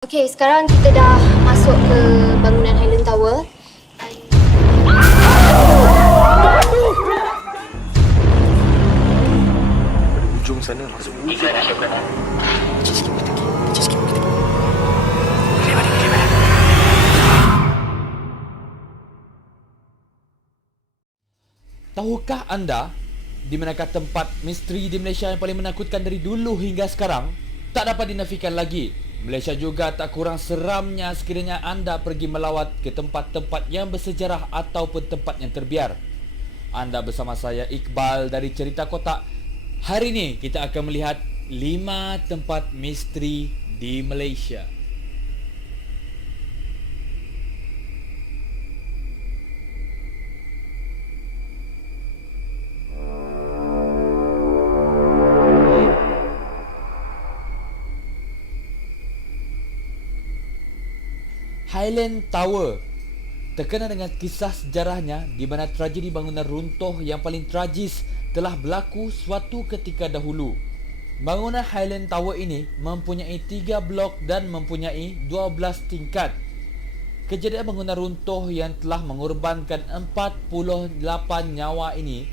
Okey, sekarang kita dah masuk ke bangunan Highland Tower. Pada ujung sana masuk ujung. Kecil sikit kita pergi. Kecil sikit kita pergi. Pilih mana, pilih mana. Tahukah anda di manakah tempat misteri di Malaysia yang paling menakutkan dari dulu hingga sekarang? Tak dapat dinafikan lagi. Malaysia juga tak kurang seramnya sekiranya anda pergi melawat ke tempat-tempat yang bersejarah ataupun tempat yang terbiar. Anda bersama saya Iqbal dari Cerita Kotak. Hari ini kita akan melihat 5 tempat misteri di Malaysia. Highland Tower terkenal dengan kisah sejarahnya di mana tragedi bangunan runtuh yang paling tragis telah berlaku suatu ketika dahulu. Bangunan Highland Tower ini mempunyai 3 blok dan mempunyai 12 tingkat. Kejadian bangunan runtuh yang telah mengorbankan 48 nyawa ini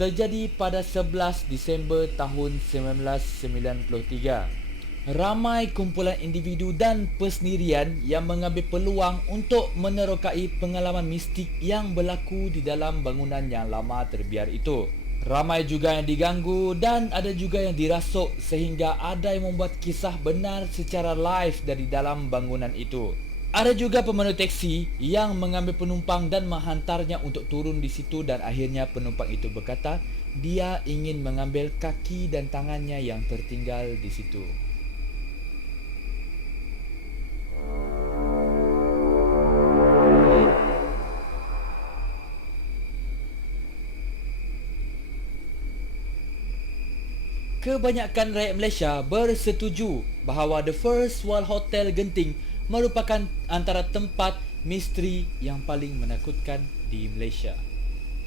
terjadi pada 11 Disember tahun 1993. Ramai kumpulan individu dan persendirian yang mengambil peluang untuk menerokai pengalaman mistik yang berlaku di dalam bangunan yang lama terbiar itu. Ramai juga yang diganggu dan ada juga yang dirasuk sehingga ada yang membuat kisah benar secara live dari dalam bangunan itu. Ada juga pemandu teksi yang mengambil penumpang dan menghantarnya untuk turun di situ dan akhirnya penumpang itu berkata dia ingin mengambil kaki dan tangannya yang tertinggal di situ. Kebanyakan rakyat Malaysia bersetuju bahawa The First World Hotel Genting merupakan antara tempat misteri yang paling menakutkan di Malaysia.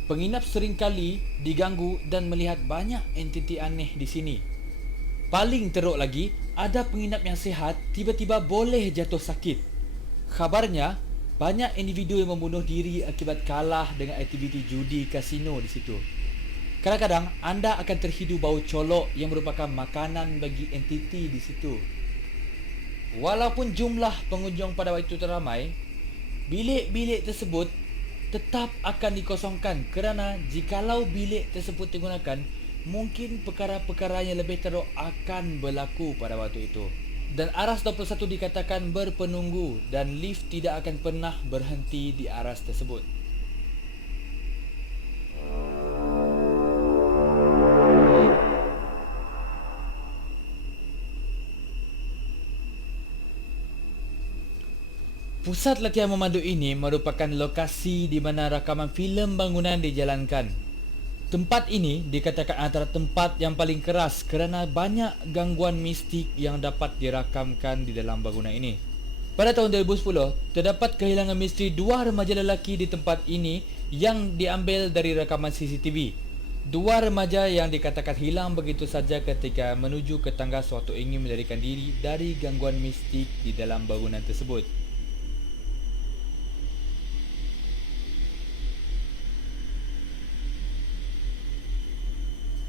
Penginap seringkali diganggu dan melihat banyak entiti aneh di sini. Paling teruk lagi, ada penginap yang sihat tiba-tiba boleh jatuh sakit. Khabarnya, banyak individu yang membunuh diri akibat kalah dengan aktiviti judi kasino di situ. Kadang-kadang anda akan terhidu bau colok yang merupakan makanan bagi entiti di situ. Walaupun jumlah pengunjung pada waktu itu ramai, bilik-bilik tersebut tetap akan dikosongkan kerana jikalau bilik tersebut digunakan, mungkin perkara-perkara yang lebih teruk akan berlaku pada waktu itu. Dan aras 21 dikatakan berpenunggu dan lift tidak akan pernah berhenti di aras tersebut. Pusat latihan memandu ini merupakan lokasi di mana rakaman filem bangunan dijalankan. Tempat ini dikatakan antara tempat yang paling keras kerana banyak gangguan mistik yang dapat dirakamkan di dalam bangunan ini. Pada tahun 2010, terdapat kehilangan misteri 2 remaja lelaki di tempat ini yang diambil dari rakaman CCTV. 2 remaja yang dikatakan hilang begitu saja ketika menuju ke tangga sewaktu ingin melarikan diri dari gangguan mistik di dalam bangunan tersebut.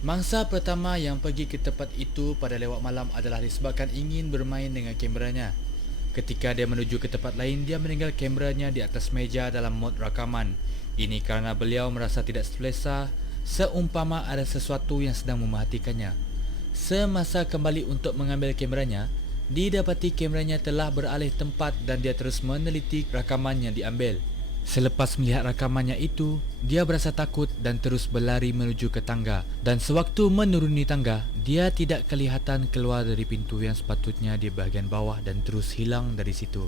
Mangsa pertama yang pergi ke tempat itu pada lewat malam adalah disebabkan ingin bermain dengan kameranya. Ketika dia menuju ke tempat lain, dia meninggal kameranya di atas meja dalam mod rakaman. Ini kerana beliau merasa tidak selesa seumpama ada sesuatu yang sedang memerhatikannya. Semasa kembali untuk mengambil kameranya, didapati kameranya telah beralih tempat dan dia terus meneliti rakaman yang diambil. Selepas melihat rakamannya itu, dia berasa takut dan terus berlari menuju ke tangga. Dan sewaktu menuruni tangga, dia tidak kelihatan keluar dari pintu yang sepatutnya di bahagian bawah dan terus hilang dari situ.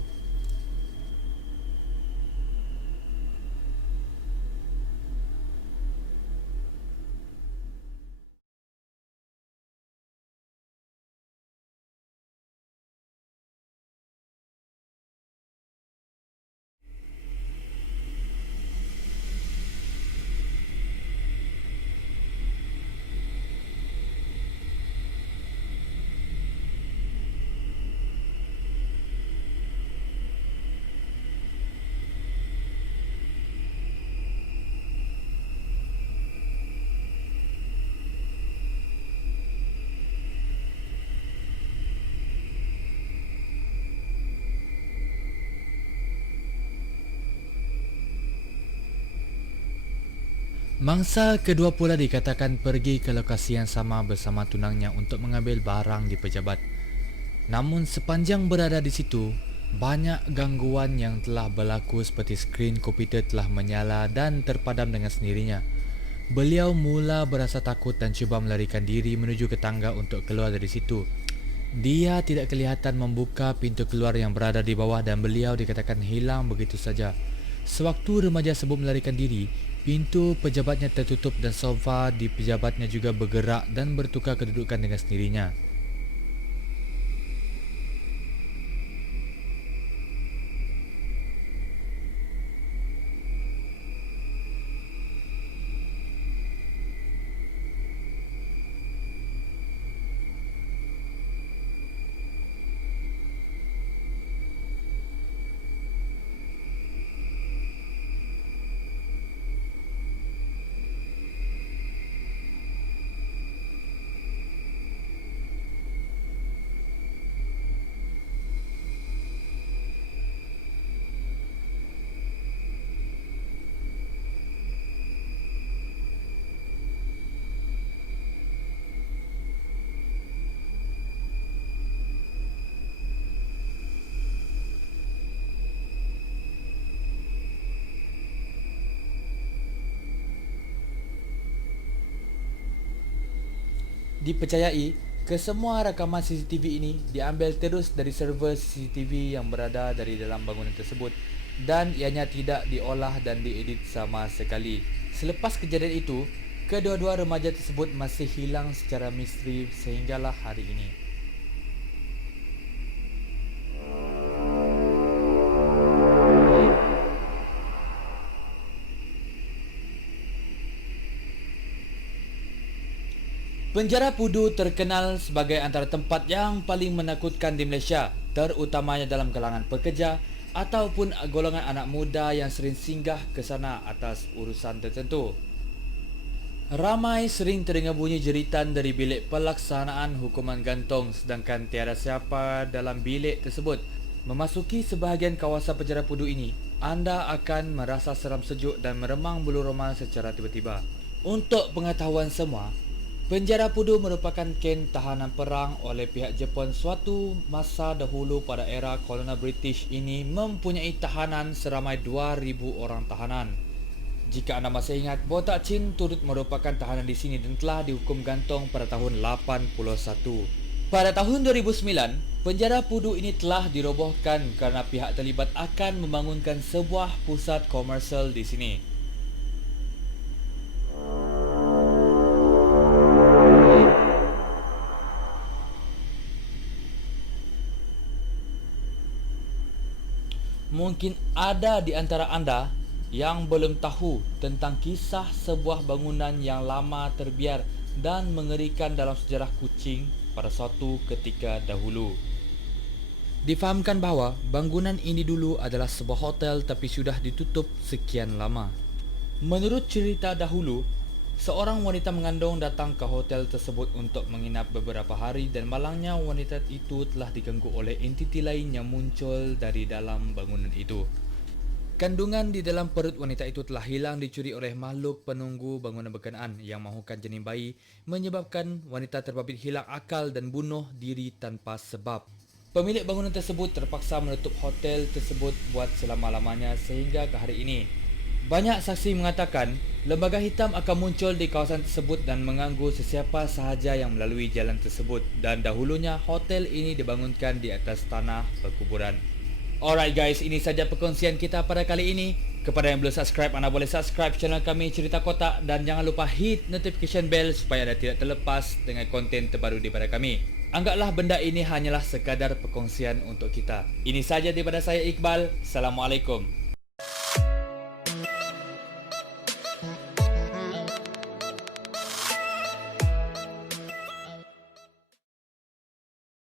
Mangsa kedua pula dikatakan pergi ke lokasi yang sama bersama tunangnya untuk mengambil barang di pejabat. Namun sepanjang berada di situ, banyak gangguan yang telah berlaku seperti skrin komputer telah menyala dan terpadam dengan sendirinya. Beliau mula berasa takut dan cuba melarikan diri menuju ke tangga untuk keluar dari situ. Dia tidak kelihatan membuka pintu keluar yang berada di bawah dan beliau dikatakan hilang begitu saja. Sewaktu remaja sebut melarikan diri, pintu pejabatnya tertutup dan sofa di pejabatnya juga bergerak dan bertukar kedudukan dengan sendirinya. Dipercayai, kesemua rakaman CCTV ini diambil terus dari server CCTV yang berada dari dalam bangunan tersebut dan ianya tidak diolah dan diedit sama sekali. Selepas kejadian itu, kedua-dua remaja tersebut masih hilang secara misteri sehinggalah hari ini. Penjara Pudu terkenal sebagai antara tempat yang paling menakutkan di Malaysia, terutamanya dalam kalangan pekerja ataupun golongan anak muda yang sering singgah ke sana atas urusan tertentu. Ramai sering terdengar bunyi jeritan dari bilik pelaksanaan hukuman gantung sedangkan tiada siapa dalam bilik tersebut. Memasuki sebahagian kawasan penjara Pudu ini, anda akan merasa seram sejuk dan meremang bulu roma secara tiba-tiba. Untuk pengetahuan semua, Penjara Pudu merupakan ken tahanan perang oleh pihak Jepun suatu masa dahulu pada era kolonial British ini mempunyai tahanan seramai 2,000 orang tahanan. Jika anda masih ingat, Botak Chin turut merupakan tahanan di sini dan telah dihukum gantung pada tahun 81. Pada tahun 2009, Penjara Pudu ini telah dirobohkan kerana pihak terlibat akan membangunkan sebuah pusat komersial di sini. Mungkin ada di antara anda yang belum tahu tentang kisah sebuah bangunan yang lama terbiar dan mengerikan dalam sejarah Kuching pada suatu ketika dahulu. Difahamkan bahawa bangunan ini dulu adalah sebuah hotel tapi sudah ditutup sekian lama. Menurut cerita dahulu, seorang wanita mengandung datang ke hotel tersebut untuk menginap beberapa hari dan malangnya wanita itu telah diganggu oleh entiti lain yang muncul dari dalam bangunan itu. Kandungan di dalam perut wanita itu telah hilang dicuri oleh makhluk penunggu bangunan berkenaan yang mahukan janin bayi, menyebabkan wanita terbabit hilang akal dan bunuh diri tanpa sebab. Pemilik bangunan tersebut terpaksa menutup hotel tersebut buat selama-lamanya sehingga ke hari ini. Banyak saksi mengatakan lembaga hitam akan muncul di kawasan tersebut dan mengganggu sesiapa sahaja yang melalui jalan tersebut, dan dahulunya hotel ini dibangunkan di atas tanah perkuburan. Alright guys, ini saja perkongsian kita pada kali ini. Kepada yang belum subscribe, anda boleh subscribe channel kami Cerita Kotak dan jangan lupa hit notification bell supaya anda tidak terlepas dengan konten terbaru daripada kami. Anggaplah benda ini hanyalah sekadar perkongsian untuk kita. Ini saja daripada saya Iqbal. Assalamualaikum.